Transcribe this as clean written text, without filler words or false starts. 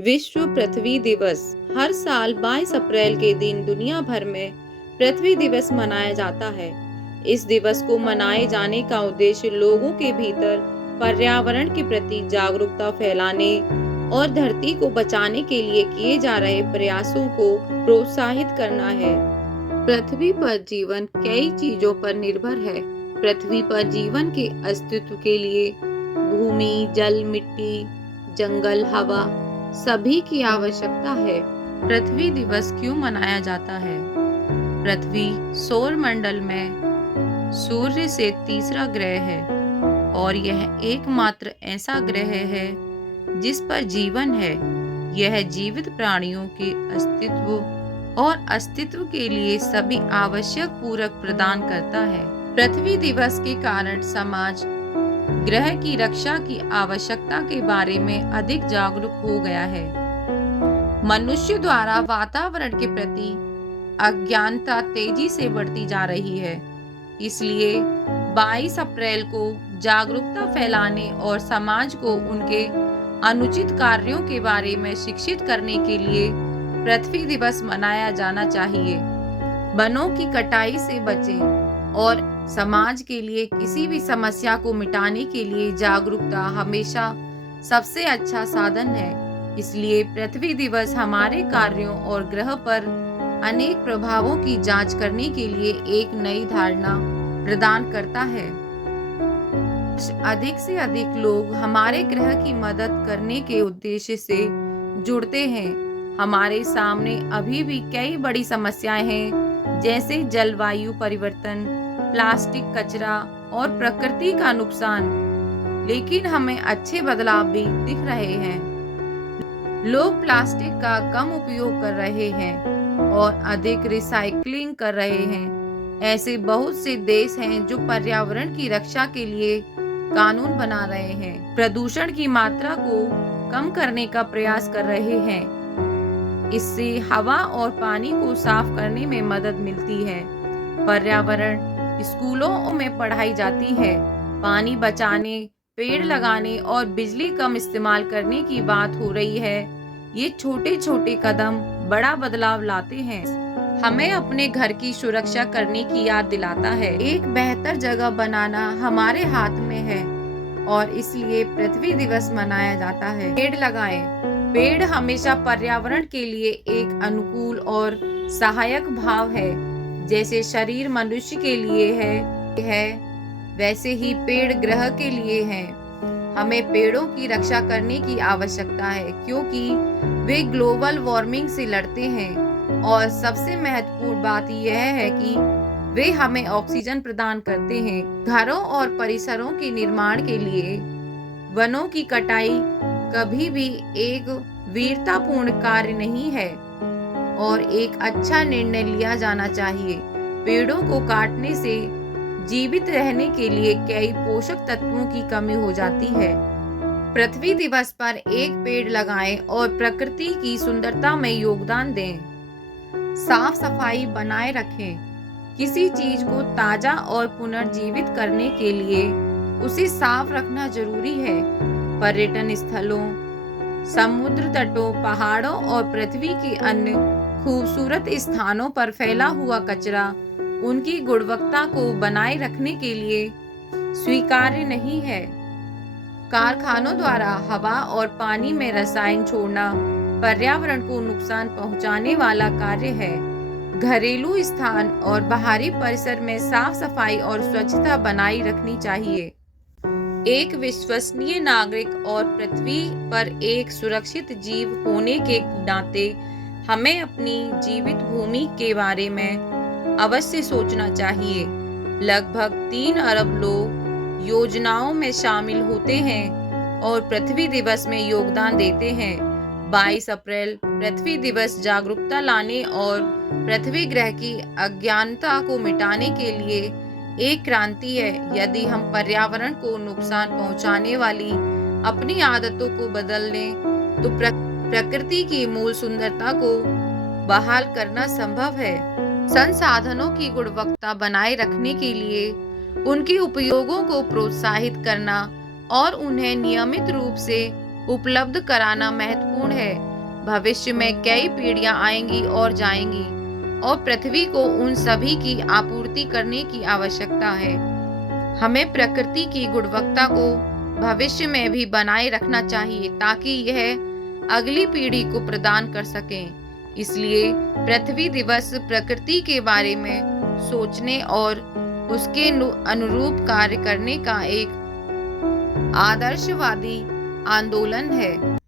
विश्व पृथ्वी दिवस हर साल 22 अप्रैल के दिन दुनिया भर में पृथ्वी दिवस मनाया जाता है। इस दिवस को मनाए जाने का उद्देश्य लोगों के भीतर पर्यावरण के प्रति जागरूकता फैलाने और धरती को बचाने के लिए किए जा रहे प्रयासों को प्रोत्साहित करना है। पृथ्वी पर जीवन कई चीजों पर निर्भर है। पृथ्वी पर जीवन के अस्तित्व के लिए भूमि, जल, मिट्टी, जंगल, हवा सभी की आवश्यकता है। पृथ्वी दिवस क्यों मनाया जाता है? पृथ्वी सौर मंडल में सूर्य से तीसरा ग्रह है और यह एकमात्र ऐसा ग्रह है जिस पर जीवन है। यह जीवित प्राणियों के अस्तित्व के लिए सभी आवश्यक पूरक प्रदान करता है। पृथ्वी दिवस के कारण समाज ग्रह की रक्षा की आवश्यकता के बारे में अधिक जागरूक हो गया है। मनुष्य द्वारा वातावरण के प्रति अज्ञानता तेजी से बढ़ती जा रही है। इसलिए 22 अप्रैल को जागरूकता फैलाने और समाज को उनके अनुचित कार्यों के बारे में शिक्षित करने के लिए पृथ्वी दिवस मनाया जाना चाहिए। वनों की कटाई से बचें और समाज के लिए किसी भी समस्या को मिटाने के लिए जागरूकता हमेशा सबसे अच्छा साधन है। इसलिए पृथ्वी दिवस हमारे कार्यों और ग्रह पर अनेक प्रभावों की जांच करने के लिए एक नई धारणा प्रदान करता है। अधिक से अधिक लोग हमारे ग्रह की मदद करने के उद्देश्य से जुड़ते हैं। हमारे सामने अभी भी कई बड़ी समस्याएं हैं, जैसे जलवायु परिवर्तन, प्लास्टिक कचरा और प्रकृति का नुकसान, लेकिन हमें अच्छे बदलाव भी दिख रहे हैं। लोग प्लास्टिक का कम उपयोग कर रहे हैं और अधिक रिसाइकलिंग कर रहे हैं। ऐसे बहुत से देश हैं जो पर्यावरण की रक्षा के लिए कानून बना रहे हैं, प्रदूषण की मात्रा को कम करने का प्रयास कर रहे हैं। इससे हवा और पानी को साफ करने में मदद मिलती है। पर्यावरण स्कूलों में पढ़ाई जाती है। पानी बचाने, पेड़ लगाने और बिजली कम इस्तेमाल करने की बात हो रही है। ये छोटे छोटे कदम बड़ा बदलाव लाते हैं। हमें अपने घर की सुरक्षा करने की याद दिलाता है। एक बेहतर जगह बनाना हमारे हाथ में है और इसलिए पृथ्वी दिवस मनाया जाता है। पेड़ लगाएं। पेड़ हमेशा पर्यावरण के लिए एक अनुकूल और सहायक भाव है। जैसे शरीर मनुष्य के लिए है, वैसे ही पेड़ ग्रह के लिए है। हमें पेड़ों की रक्षा करने की आवश्यकता है, क्योंकि वे ग्लोबल वार्मिंग से लड़ते हैं और सबसे महत्वपूर्ण बात यह है कि वे हमें ऑक्सीजन प्रदान करते हैं। घरों और परिसरों के निर्माण के लिए वनों की कटाई कभी भी एक वीरतापूर्ण कार्य नहीं है और एक अच्छा निर्णय लिया जाना चाहिए। पेड़ों को काटने से जीवित रहने के लिए कई पोषक तत्वों की कमी हो जाती है। पृथ्वी दिवस पर एक पेड़ लगाएं और प्रकृति की सुंदरता में योगदान दें। साफ सफाई बनाए रखें। किसी चीज को ताजा और पुनर्जीवित करने के लिए उसे साफ रखना जरूरी है। पर्यटन स्थलों, समुद्र तटों, पहाड़ों और पृथ्वी के अन्य खूबसूरत स्थानों पर फैला हुआ कचरा उनकी गुणवत्ता को बनाए रखने के लिए स्वीकार्य नहीं है। कारखानों द्वारा हवा और पानी में रसायन छोड़ना पर्यावरण को नुकसान पहुंचाने वाला कार्य है। घरेलू स्थान और बाहरी परिसर में साफ सफाई और स्वच्छता बनाए रखनी चाहिए। एक विश्वसनीय नागरिक और पृथ्वी पर एक सुरक्षित जीव होने के नाते हमें अपनी जीवित भूमि के बारे में अवश्य सोचना चाहिए। लगभग 3 अरब लोग योजनाओं में शामिल होते हैं और पृथ्वी दिवस में योगदान देते हैं। 22 अप्रैल पृथ्वी दिवस जागरूकता लाने और पृथ्वी ग्रह की अज्ञानता को मिटाने के लिए एक क्रांति है। यदि हम पर्यावरण को नुकसान पहुंचाने वाली अपनी आदतों को बदल लें तो प्रकृति की मूल सुंदरता को बहाल करना संभव है। संसाधनों की गुणवत्ता बनाए रखने के लिए उनके उपयोगों को प्रोत्साहित करना और उन्हें नियमित रूप से उपलब्ध कराना महत्वपूर्ण है। भविष्य में कई पीढ़ियां आएंगी और जाएंगी और पृथ्वी को उन सभी की आपूर्ति करने की आवश्यकता है। हमें प्रकृति की गुणवत्ता को भविष्य में भी बनाए रखना चाहिए ताकि यह अगली पीढ़ी को प्रदान कर सकें। इसलिए पृथ्वी दिवस प्रकृति के बारे में सोचने और उसके अनुरूप कार्य करने का एक आदर्शवादी आंदोलन है।